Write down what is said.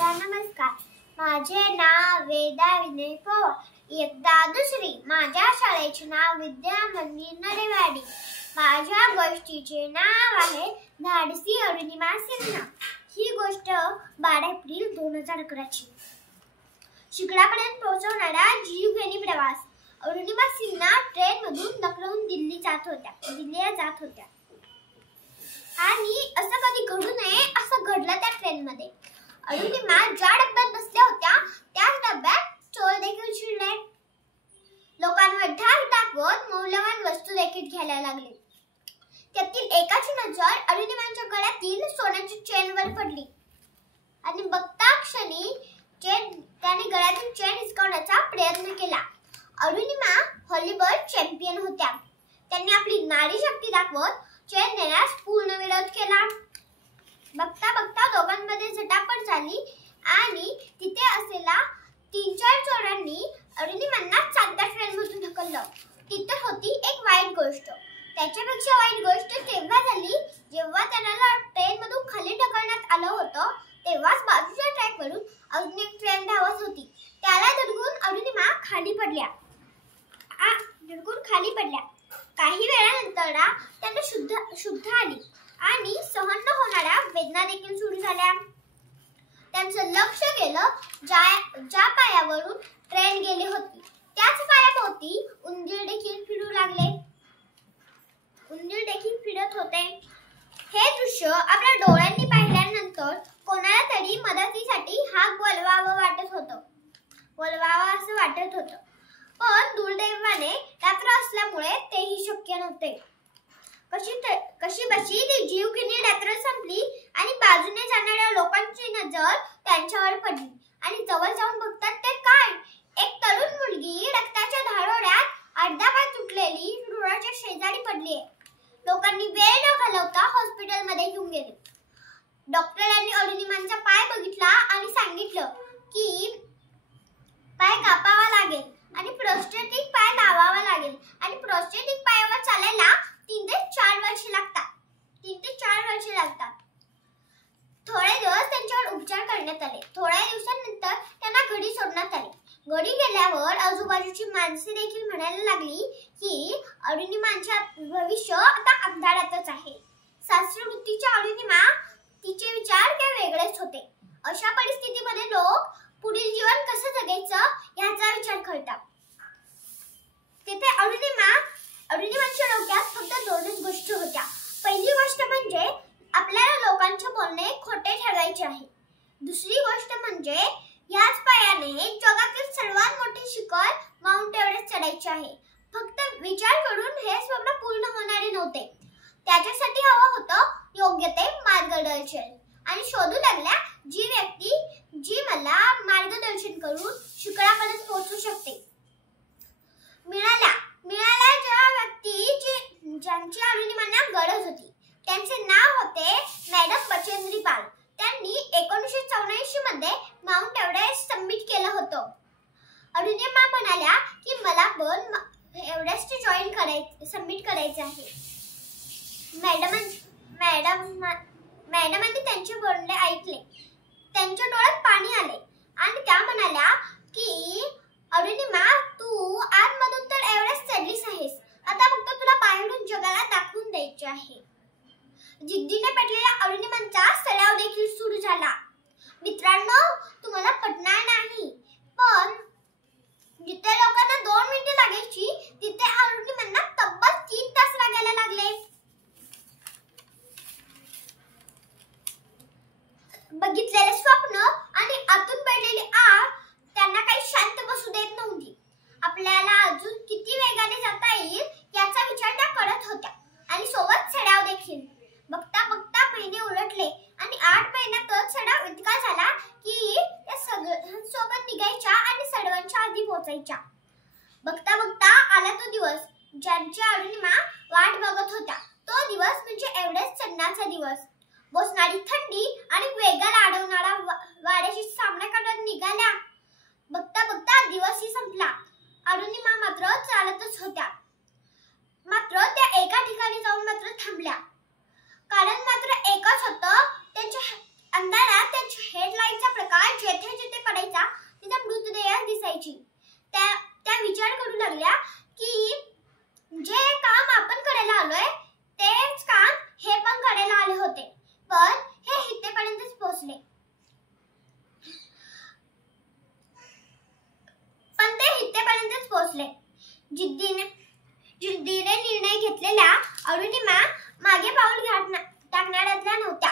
माझा नमस्कार. माझे नाव वेदा विनय पवार. इयत्ता दुसरी. माझ्या शाळेचे नाव विद्या मंदिर नरेवाडी. माझ्या गोष्टीचे नाव आहे धाडसी अरुणिमा सिन्हा. ही गोष्ट 12 एप्रिल 2011 ची. शिकण्यापर्यंत पोहोचवणारा जीवघेणी प्रवास. अरुणिमा सिन्हा ट्रेन मधून नकळून दिल्लीला जात होत्या आणि असं कधी घडू नये असं घडलं त्या ट्रेन मध्ये. अरुणिमा ज्या डब्यात बसल्या होत्या त्याच डब्यात चोर देखील शिरले. लोकांवर धाक दाखवत मौल्यवान वस्तू देखील घ्यायला लागले. त्यातील एकाची नजर अरुणिमाच्या गळ्यातील सोन्याची चेनवर पडली आणि बघता क्षणी त्याने गळ्यातील चेन हिसकावण्याचा प्रयत्न केला. अरुणिमा व्हॉलीबॉल चॅम्पियन होत्या. त्यांनी आपली नारी शक्ती दाखवत चेन देण्यास पूर्ण विरोध केला. बघता बघता दोघांमध्ये झटापट झाली आणि तिथे असलेल्या 3-4 चोरांनी अरुणिमांना चालत्या ट्रेनमधून ढकललं. तिथे होती एक वाईट गोष्ट. त्याच्यापेक्षा वाईट गोष्ट तेव्हा झाली जेव्हा त्यांना ट्रेनमधून खाली ढकलण्यात आलं होतं. तेव्हाच बाजूच्या ट्रॅकवरून अजून एक ट्रेन धावत होती. त्याला धडकून अरुणिमा खाली पडल्या. काही वेळानंतर त्यांना शुद्ध आली आणि सहन न होणाऱ्या वेदना देखील सुरू झाल्या. त्यांचं लक्ष गेलं ज्या पायावरून ट्रेन गेली होती त्याच पायाभोवती उंदीर देखील फिरत होते. हे दृश्य आपल्या डोळ्यांनी पाहिल्यानंतर कोणाला तरी मदतीसाठी हाक बोलवावं असं वाटत होतं. पण दुर्दैवाने रात्र असल्यामुळे तेही शक्य नव्हते. कशी बशी ती जीवघेणी रात्र संपली आणि बाजूने जाणाऱ्या लोकांची नजर त्यांच्यावर पडली आणि जवळ जाऊन बघतात ते काय, एक तरुण मुलगी रक्ताच्या धारोड्यात अर्धा पाय तुटलेली रुळाच्या शेजारी पडली आहे. लोकांनी वेळ न घालवता हॉस्पिटलमध्ये घेऊन गेले. डॉक्टरांनी अरुणिमांचा पाय बघितला आणि सांगितलं की पाय कापावा लागेल आणि प्रोस्थेटिक पाय लावावा लागेल आणि प्रोस्थेटिक पायावर चालायला 3 ते 4 वर्षे लागतात. थोडे दिवस त्यांच्यावर उपचार करण्यात आले. थोड्या दिवसांनंतर त्यांना घरी सोडण्यात आले. घरी गेल्यावर आजूबाजूची माणसे देखील म्हणायला लागली की अरुणिमांचे भविष्य आता अंधारातच आहे. सासरवृत्तीच्या अरुणिमा तिचे विचार काही वेगळेच होते. अशा परिस्थितीमध्ये लोक पुढील जीवन कसं जगायचं याचा विचार करतात. तिथे अरुणिमांच्या डोक्यात फक्त 2च गोष्टी होत्या. पहिली गोष्ट म्हणजे आपल्याला लोकांचे बोलणे खोटे ठरवायचे आहे. दुसरी गोष्ट म्हणजे याच पायाने जगातील सर्वात मोठे शिखर माउंट एव्हरेस्ट चढायचे आहे. फक्त विचार करून हे स्वप्न पूर्ण होणारे नव्हते. त्याच्यासाठी हवं होतं योग्य ते मार्गदर्शन. आणि शोधू लागल्या जी व्यक्ती जी मला मार्गदर्शन करून शिखरापर्यंत पोहोचू शकते. मिळाल्या ज्या व्यक्ती ज्यांची अरुणिमांना गरज होती. त्यांचे नाव होते मॅडम बचेंद्री पाल. त्यांनी 1984 मध्ये माउंट एव्हरेस्ट सबमिट केलं होतं. अरुणिमा म्हणाल्या की मला पण एव्हरेस्ट सबमिट करायचं आहे. मॅडमांनी त्यांचे बोलणे ऐकले. त्यांच्या डोळ्यात पाणी आले आणि त्या म्हणाल्या की अरुणिमा, तू आतमधून तर एव्हरेस्ट चढलीच आहेस. आता फक्त तुला बाहेरून जगाला दाखवून द्यायचे आहे. जिद्दीने पेटलेल्या अरुणिमांचा सराव देखील सुरू झाला. मित्रांनो, तुम्हाला पटणार नाही पण जिथे लोकांना 2 मिनिटे लागायची तिथे अरुणिमांना तब्बल 3 तास लागायला लागले. बघितलेले स्वप्न आणि आतून पेटलेली आग त्यांना काही शांत बसू देत नव्हती. आपल्याला अजून किती वेगाने जाता येईल याचा विचार त्या करत होत्या आणि सोबत सराव देखील. बघता बघता महिने उलटले आणि 8 महिन्यातच सराव इतका झाला की त्या सगळ्यांसोबत निघायच्या आणि सर्वांच्या आधी पोहोचायच्या. बघता बघता आला तो दिवस ज्यांची अरुणिमा वाट बघत होत्या. तो दिवस म्हणजे एव्हरेस्ट चढण्याचा दिवस. बसणारी थंडी आणि वेगाला अडवणारा वाऱ्याशी सामना करत निघाल्या. बघता बघता दिवसही संपला. अरुणिमा मात्र चालतच होत्या. मात्र त्या एका ठिकाणी जाऊन मात्र थांबल्या. कारण मात्र एकच होतं, त्यांच्या अंधारात त्यांच्या हेडलाईटचा प्रकाश पोहोचले. जिद्दीने निर्णय घेतलेल्या अरुणिमा मागे पाऊल टाकणाऱ्यातल्या नव्हत्या.